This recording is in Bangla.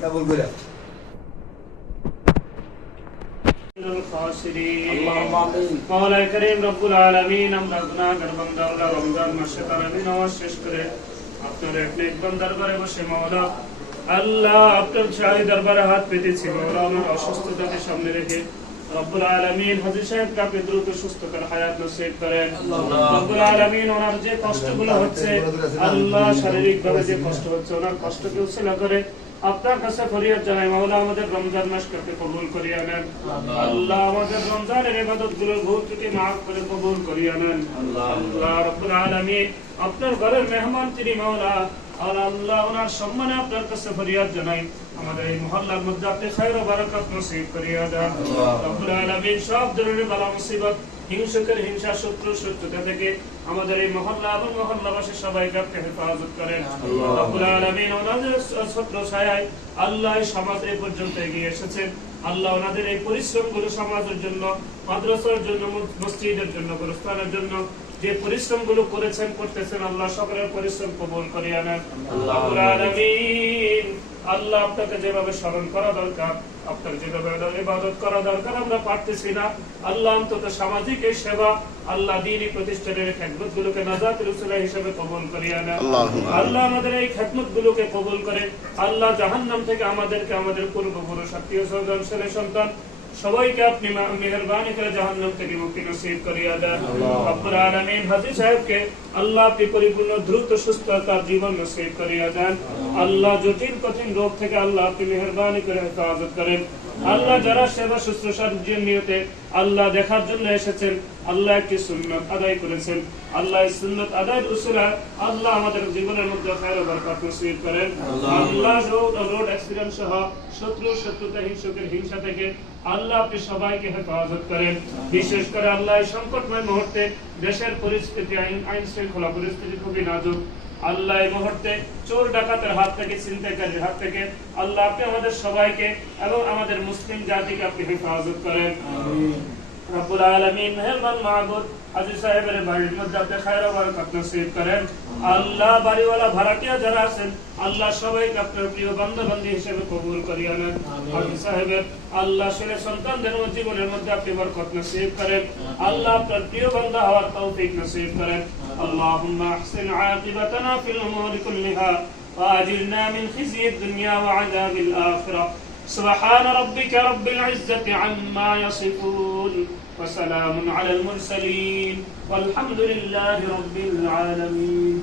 কেবল করে মওলা করিম রব্বুল আলামিন আমরা গুনাহগার বান্দারা রমজান মাসে তারাবি নামাজ শেষ করে আপনার এক নেক বান্দার দরবারে বসে মওলা আল্লাহ আপনার শাহী দরবারে হাত পেতেছি মওলা আমার অসুস্থতাকে সামনে রেখে রব্বুল আলামিন হাজী সাহেবকে আপনি দ্রুত সুস্থতার হায়াত নসিব করেন। রব্বুল আলামিন ওনার যে কষ্টগুলো হচ্ছে আল্লাহ শারীরিকভাবে যে কষ্ট হচ্ছে ওনার কষ্টকে উসিলা করে আপনার কাছে ফরিয়াদ জানাই মাওলা আমাদের রমজান মাসকে আপনি কবুল করিয়া নেন। আল্লাহ আমাদের রমজানের ইবাদতগুলোর ভুল ত্রুটি মাফ করে কবুল করিয়া নেন। আল্লাহ রব্বুল আলামিন আপনার ঘরের মেহমান তিনি মাওলা আর আল্লাহ ওনার সম্মানে আপনার কাছে ফরিয়াদ জানাই আমাদের এই মহল্লার মধ্যে আপনি খায়র ও বারাকাত নসিব করিয়া দেন। রব্বুল আলামিন সব ধরনের বালা মুসিবত হিংসুকের হিংসা শত্রু শত্রুতা থেকে আমাদের এই মহল্লা এবং মহল্লাবাসী সবাইকে আপনি হেফাজত করেন। রব্বুল আলামিন ওনাদের ছত্র ছায়ায় আল্লাহ সমাজ এই পর্যন্ত এগিয়ে এসেছেন। আল্লাহ ওনাদের এই পরিশ্রমগুলো সমাজের জন্য মাদ্রাসার জন্য মসজিদের জন্য গোরস্থানের জন্য যে পরিশ্রমগুলো করেছেন করতেছেন আল্লাহ সকলের পরিশ্রম কবুল করিয়া নেন। রব্বুল আলামিন আল্লাহ আপনাকে যেভাবে স্মরণ করা দরকার আপনার যেভাবে ইবাদত করা দরকার আমরা পারতেছি না আল্লাহ অন্তত সামাজিক এই সেবা আল্লাহ দ্বীনি প্রতিষ্ঠানের খেদমত গুলোকে নাজাতুল উসুলা হিসেবে কবুল করিয়া নেন। আল্লাহ আমাদের এই খেদমত গুলোকে কবুল করে আল্লাহ জাহান্নাম থেকে আমাদেরকে আমাদের পূর্বপুরুষ আত্মীয় স্বজন ছেলে সন্তান সবাইকে আপনি মেহেরবানি করে জাহান্নাম থেকে মুক্তি নসিব করিয়া দেন। রব্বুল আলামিন হাজী সাহেবকে আল্লাহ আপনি পরিপূর্ণ দ্রুত সুস্থতার জীবন নসিব করিয়া দেন। আল্লাহ জটিল কঠিন রোগ থেকে আল্লাহ আপনি মেহেরবানি করে হেফাজত করেন। আল্লাহ যারা সেবা শুশ্রূষার নিয়তে আল্লাহ দেখার জন্য এসেছেন আল্লাহ একটি সুন্নাত আদায় করেছেন আল্লাহ এই সুন্নাত আদায়ের উসিলা আল্লাহ আমাদের জীবনের মধ্যে খায়র ও বরকত নসিব করেন। আল্লাহ রোড অ্যাক্সিডেন্ট সহ শত্রু শত্রুতা হিংসুকের হিংসা থেকে আল্লাহ আপনি সবাইকে হেফাজত করেন। বিশেষ করে আল্লাহ এই সংকটময় মুহূর্তে দেশের পরিস্থিতি আইন শৃঙ্খলা পরিস্থিতি খুবই নাজুক আল্লাহ এই মুহূর্তে চোর ডাকাতের হাত থেকে ছিনতাইকারীর হাত থেকে আল্লাহ আপনি আমাদের সবাইকে এবং আমাদের মুসলিম জাতিকে আপনি হেফাজত করেন। রব্বুল আলামিন মেহেরবান মাহবুব হাজী সাহেবের বাড়ির মধ্যে আপনি খায়র ও বরকত নসিব করেন। আল্লাহ বাড়িওয়ালা ভাড়াটিয়া যারা আছেন আল্লাহ সবাইকে আপনার প্রিয় বান্দা বান্দি হিসেবে কবুল করিয়া নেন। হাজী সাহেবের আল্লাহ ছেলে সন্তানদের জীবনের মধ্যে আপনি বরকত নসিব করেন। আল্লাহ আপনার প্রিয় বান্দা হওয়ার তৌফিক নসিব করেন। اللهم احسن عاقبتنا في الأمور كلها وأجرنا من خزي الدنيا وعذاب الآخرة سبحان ربك رب العزة عما يصفون وسلام على المرسلين والحمد لله رب العالمين